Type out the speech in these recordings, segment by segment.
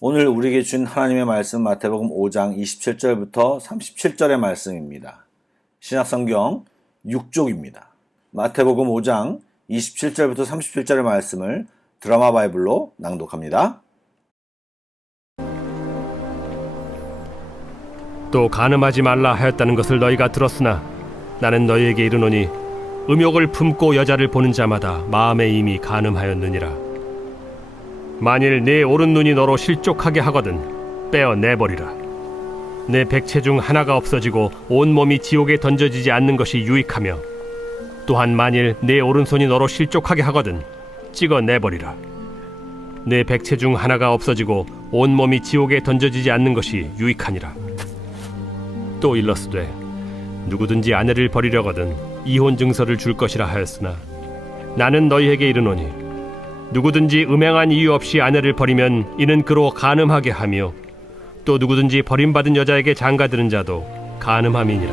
오늘 우리에게 준 하나님의 말씀 마태복음 5장 27절부터 37절의 말씀입니다. 신약성경 6쪽입니다. 마태복음 5장 27절부터 37절의 말씀을 드라마 바이블로 낭독합니다. 또 간음하지 말라 하였다는 것을 너희가 들었으나 나는 너희에게 이르노니 음욕을 품고 여자를 보는 자마다 마음에 이미 간음하였느니라. 만일 네 오른눈이 너로 실족하게 하거든 빼어내버리라. 내 백체 중 하나가 없어지고 온몸이 지옥에 던져지지 않는 것이 유익하며 또한 만일 내 오른손이 너로 실족하게 하거든 찍어내버리라. 내 백체 중 하나가 없어지고 온몸이 지옥에 던져지지 않는 것이 유익하니라. 또 일렀으되 누구든지 아내를 버리려거든 이혼 증서를 줄 것이라 하였으나 나는 너희에게 이르노니 누구든지 음행한 이유 없이 아내를 버리면 이는 그로 간음하게 하며 또 누구든지 버림받은 여자에게 장가드는 자도 간음함이니라.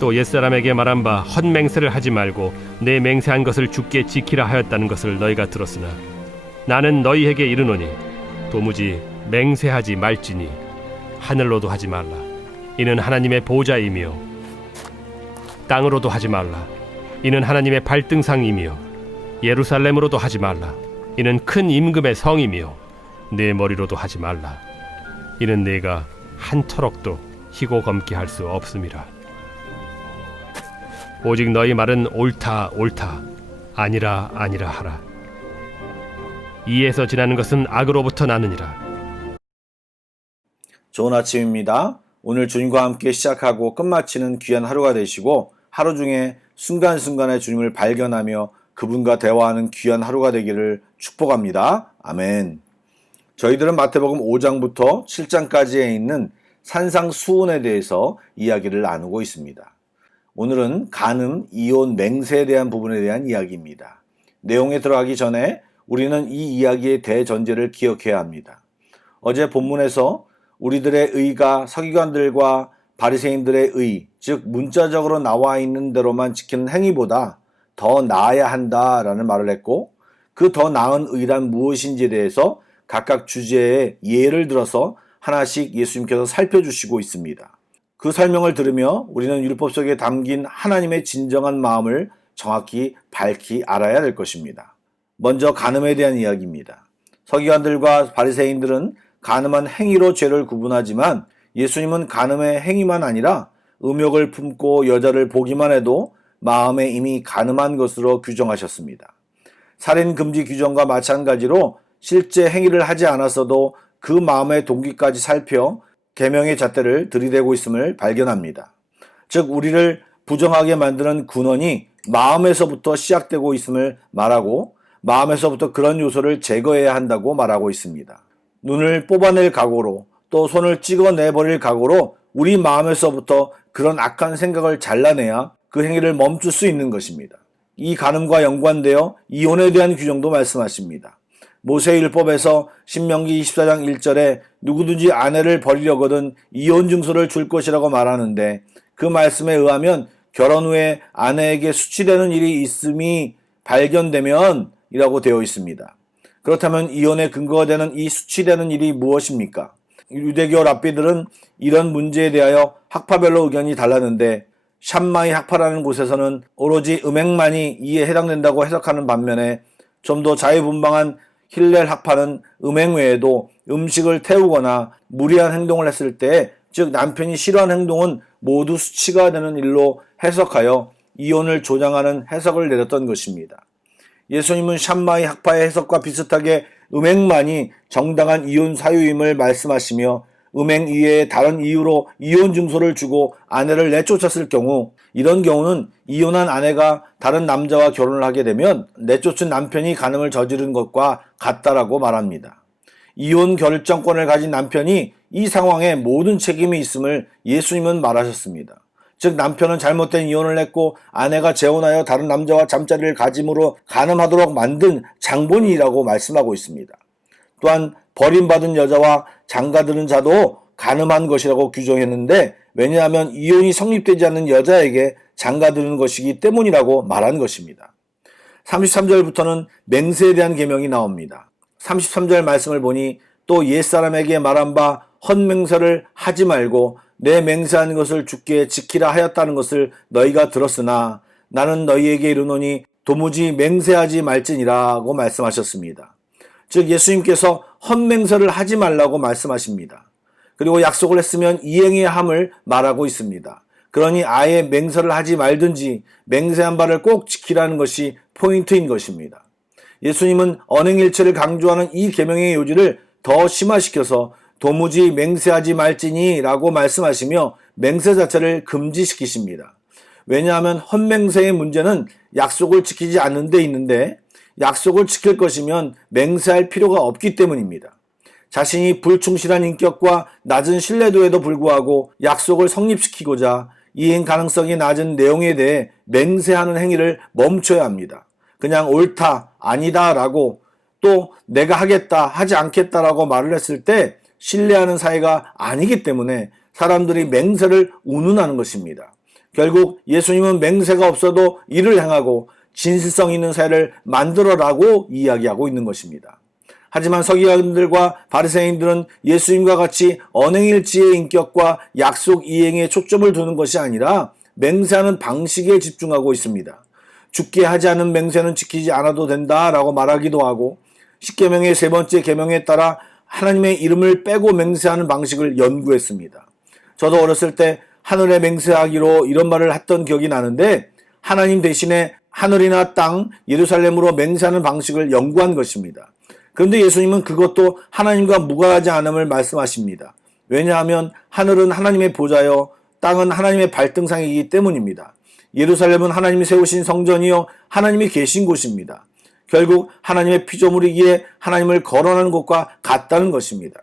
또 옛사람에게 말한 바 헛맹세를 하지 말고 내 맹세한 것을 주께 지키라 하였다는 것을 너희가 들었으나 나는 너희에게 이르노니 도무지 맹세하지 말지니 하늘로도 하지 말라. 이는 하나님의 보좌이며 땅으로도 하지 말라. 이는 하나님의 발등상이며 예루살렘으로도 하지 말라. 이는 큰 임금의 성이며 내 머리로도 하지 말라. 이는 내가 한 터럭도 희고 검게 할 수 없음이라. 오직 너희 말은 옳다 옳다 아니라 아니라 하라. 이에서 지나는 것은 악으로부터 나느니라. 좋은 아침입니다. 오늘 주님과 함께 시작하고 끝마치는 귀한 하루가 되시고 하루 중에 순간순간에 주님을 발견하며 그분과 대화하는 귀한 하루가 되기를 축복합니다. 아멘. 저희들은 마태복음 5장부터 7장까지에 있는 산상수훈에 대해서 이야기를 나누고 있습니다. 오늘은 간음, 이혼, 맹세에 대한 부분에 대한 이야기입니다. 내용에 들어가기 전에 우리는 이 이야기의 대전제를 기억해야 합니다. 어제 본문에서 우리들의 의가 서기관들과 바리새인들의 의, 즉 문자적으로 나와 있는 대로만 지키는 행위보다 더 나아야 한다라는 말을 했고 그 더 나은 의란 무엇인지에 대해서 각각 주제에 예를 들어서 하나씩 예수님께서 살펴주시고 있습니다. 그 설명을 들으며 우리는 율법 속에 담긴 하나님의 진정한 마음을 정확히 밝히 알아야 될 것입니다. 먼저 간음에 대한 이야기입니다. 서기관들과 바리새인들은 간음한 행위로 죄를 구분하지만 예수님은 간음의 행위만 아니라 음욕을 품고 여자를 보기만 해도 마음에 이미 간음한 것으로 규정하셨습니다. 살인 금지 규정과 마찬가지로 실제 행위를 하지 않았어도 그 마음의 동기까지 살펴 계명의 잣대를 들이대고 있음을 발견합니다. 즉 우리를 부정하게 만드는 근원이 마음에서부터 시작되고 있음을 말하고 마음에서부터 그런 요소를 제거해야 한다고 말하고 있습니다. 눈을 뽑아낼 각오로 또 손을 찍어내버릴 각오로 우리 마음에서부터 그런 악한 생각을 잘라내야 그 행위를 멈출 수 있는 것입니다. 이 간음과 연관되어 이혼에 대한 규정도 말씀하십니다. 모세율법에서 신명기 24장 1절에 누구든지 아내를 버리려거든 이혼 증서를 줄 것이라고 말하는데 그 말씀에 의하면 결혼 후에 아내에게 수치되는 일이 있음이 발견되면 이라고 되어 있습니다. 그렇다면 이혼의 근거가 되는 이 수치되는 일이 무엇입니까? 유대교 랍비들은 이런 문제에 대하여 학파별로 의견이 달랐는데 샴마이 학파라는 곳에서는 오로지 음행만이 이에 해당된다고 해석하는 반면에 좀 더 자유분방한 힐렐 학파는 음행 외에도 음식을 태우거나 무리한 행동을 했을 때, 즉 남편이 싫어하는 행동은 모두 수치가 되는 일로 해석하여 이혼을 조장하는 해석을 내렸던 것입니다. 예수님은 샴마이 학파의 해석과 비슷하게 음행만이 정당한 이혼 사유임을 말씀하시며 음행 이외에 다른 이유로 이혼 증서를 주고 아내를 내쫓았을 경우, 이런 경우는 이혼한 아내가 다른 남자와 결혼을 하게 되면 내쫓은 남편이 간음을 저지른 것과 같다라고 말합니다. 이혼 결정권을 가진 남편이 이 상황에 모든 책임이 있음을 예수님은 말하셨습니다. 즉 남편은 잘못된 이혼을 했고 아내가 재혼하여 다른 남자와 잠자리를 가짐으로 간음하도록 만든 장본인이라고 말씀하고 있습니다. 또한 버림받은 여자와 장가드는 자도 간음한 것이라고 규정했는데, 왜냐하면 이혼이 성립되지 않는 여자에게 장가드는 것이기 때문이라고 말한 것입니다. 33절부터는 맹세에 대한 계명이 나옵니다. 33절 말씀을 보니 또 옛사람에게 말한 바 헛맹세를 하지 말고 내 맹세한 것을 주께 지키라 하였다는 것을 너희가 들었으나 나는 너희에게 이르노니 도무지 맹세하지 말지니라고 말씀하셨습니다. 즉 예수님께서 헛맹세를 하지 말라고 말씀하십니다. 그리고 약속을 했으면 이행해야 함을 말하고 있습니다. 그러니 아예 맹세를 하지 말든지 맹세한 바를 꼭 지키라는 것이 포인트인 것입니다. 예수님은 언행일체를 강조하는 이 계명의 요지를 더 심화시켜서 도무지 맹세하지 말지니 라고 말씀하시며 맹세 자체를 금지시키십니다. 왜냐하면 헛맹세의 문제는 약속을 지키지 않는 데 있는데, 약속을 지킬 것이면 맹세할 필요가 없기 때문입니다. 자신이 불충실한 인격과 낮은 신뢰도에도 불구하고 약속을 성립시키고자 이행 가능성이 낮은 내용에 대해 맹세하는 행위를 멈춰야 합니다. 그냥 옳다, 아니다 라고, 또 내가 하겠다, 하지 않겠다라고 말을 했을 때 신뢰하는 사이가 아니기 때문에 사람들이 맹세를 운운하는 것입니다. 결국 예수님은 맹세가 없어도 이를 행하고 진실성 있는 사회를 만들어라고 이야기하고 있는 것입니다. 하지만 서기관들과 바리새인들은 예수님과 같이 언행일치의 인격과 약속 이행에 초점을 두는 것이 아니라 맹세하는 방식에 집중하고 있습니다. 죽게 하지 않은 맹세는 지키지 않아도 된다라고 말하기도 하고, 십계명의 세 번째 계명에 따라 하나님의 이름을 빼고 맹세하는 방식을 연구했습니다. 저도 어렸을 때 하늘에 맹세하기로 이런 말을 했던 기억이 나는데, 하나님 대신에 하늘이나 땅, 예루살렘으로 맹세하는 방식을 연구한 것입니다. 그런데 예수님은 그것도 하나님과 무관하지 않음을 말씀하십니다. 왜냐하면 하늘은 하나님의 보좌요, 땅은 하나님의 발등상이기 때문입니다. 예루살렘은 하나님이 세우신 성전이요 하나님이 계신 곳입니다. 결국 하나님의 피조물이기에 하나님을 거론하는 것과 같다는 것입니다.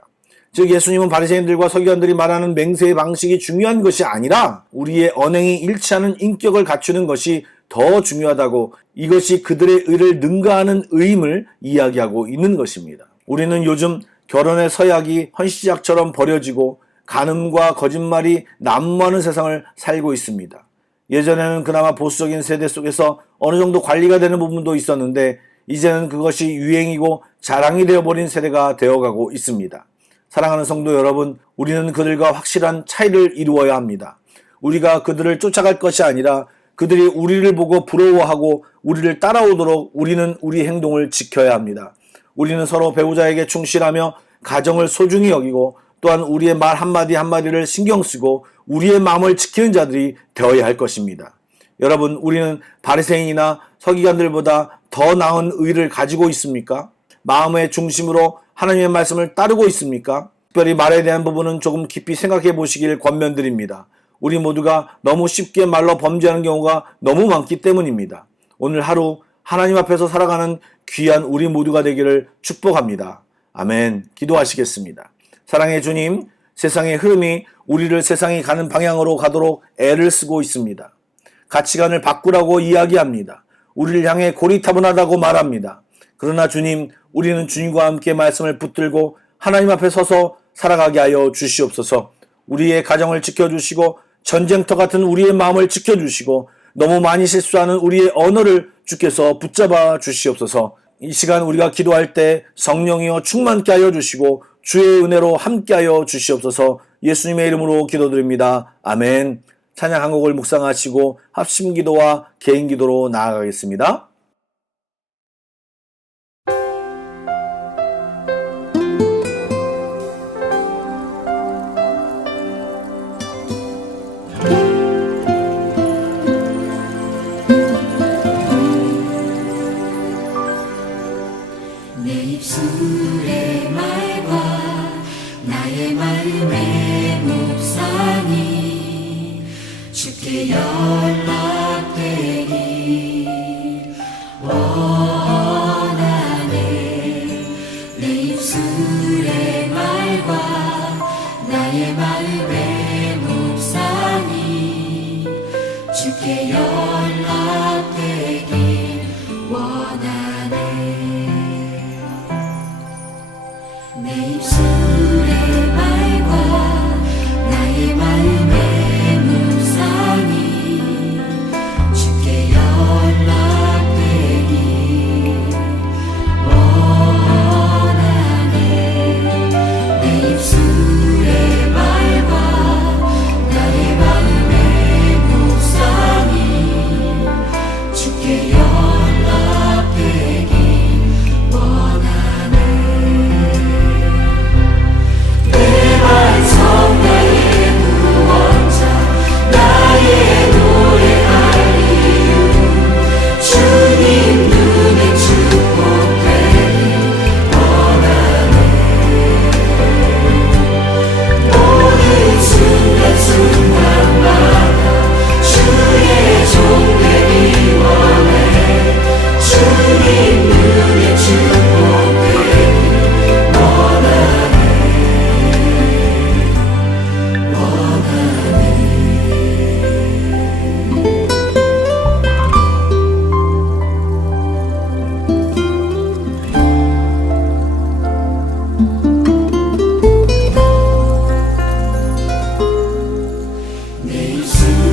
즉 예수님은 바리새인들과 서기관들이 말하는 맹세의 방식이 중요한 것이 아니라 우리의 언행이 일치하는 인격을 갖추는 것이 더 중요하다고, 이것이 그들의 의를 능가하는 의임을 이야기하고 있는 것입니다. 우리는 요즘 결혼의 서약이 헌시작처럼 버려지고 간음과 거짓말이 난무하는 세상을 살고 있습니다. 예전에는 그나마 보수적인 세대 속에서 어느 정도 관리가 되는 부분도 있었는데 이제는 그것이 유행이고 자랑이 되어버린 세대가 되어가고 있습니다. 사랑하는 성도 여러분, 우리는 그들과 확실한 차이를 이루어야 합니다. 우리가 그들을 쫓아갈 것이 아니라 그들이 우리를 보고 부러워하고 우리를 따라오도록 우리는 우리 행동을 지켜야 합니다. 우리는 서로 배우자에게 충실하며 가정을 소중히 여기고 또한 우리의 말 한마디 한마디를 신경 쓰고 우리의 마음을 지키는 자들이 되어야 할 것입니다. 여러분, 우리는 바리새인이나 서기관들보다 더 나은 의를 가지고 있습니까? 마음의 중심으로 하나님의 말씀을 따르고 있습니까? 특별히 말에 대한 부분은 조금 깊이 생각해 보시길 권면드립니다. 우리 모두가 너무 쉽게 말로 범죄하는 경우가 너무 많기 때문입니다. 오늘 하루 하나님 앞에서 살아가는 귀한 우리 모두가 되기를 축복합니다. 아멘. 기도하시겠습니다. 사랑의 주님, 세상의 흐름이 우리를 세상이 가는 방향으로 가도록 애를 쓰고 있습니다. 가치관을 바꾸라고 이야기합니다. 우리를 향해 고리타분하다고 말합니다. 그러나 주님, 우리는 주님과 함께 말씀을 붙들고 하나님 앞에 서서 살아가게 하여 주시옵소서. 우리의 가정을 지켜주시고 전쟁터 같은 우리의 마음을 지켜주시고 너무 많이 실수하는 우리의 언어를 주께서 붙잡아 주시옵소서. 이 시간 우리가 기도할 때 성령이여 충만케 하여 주시고 주의 은혜로 함께하여 주시옵소서. 예수님의 이름으로 기도드립니다. 아멘. 찬양 한 곡을 묵상하시고 합심기도와 개인기도로 나아가겠습니다. 내 입술의 말과 나의 마음의 묵상이 주께 연락되길 원하네. 내 입술의 말과 나의 마음의 묵상이 주께 연락되길 원하네. 내 입술의 말과 나의 마음의 묵상이 주께 연락되길 원하네. 내 입술의 말과 나의 마음의 묵상이 주께 연락되길 원하네. 내 입술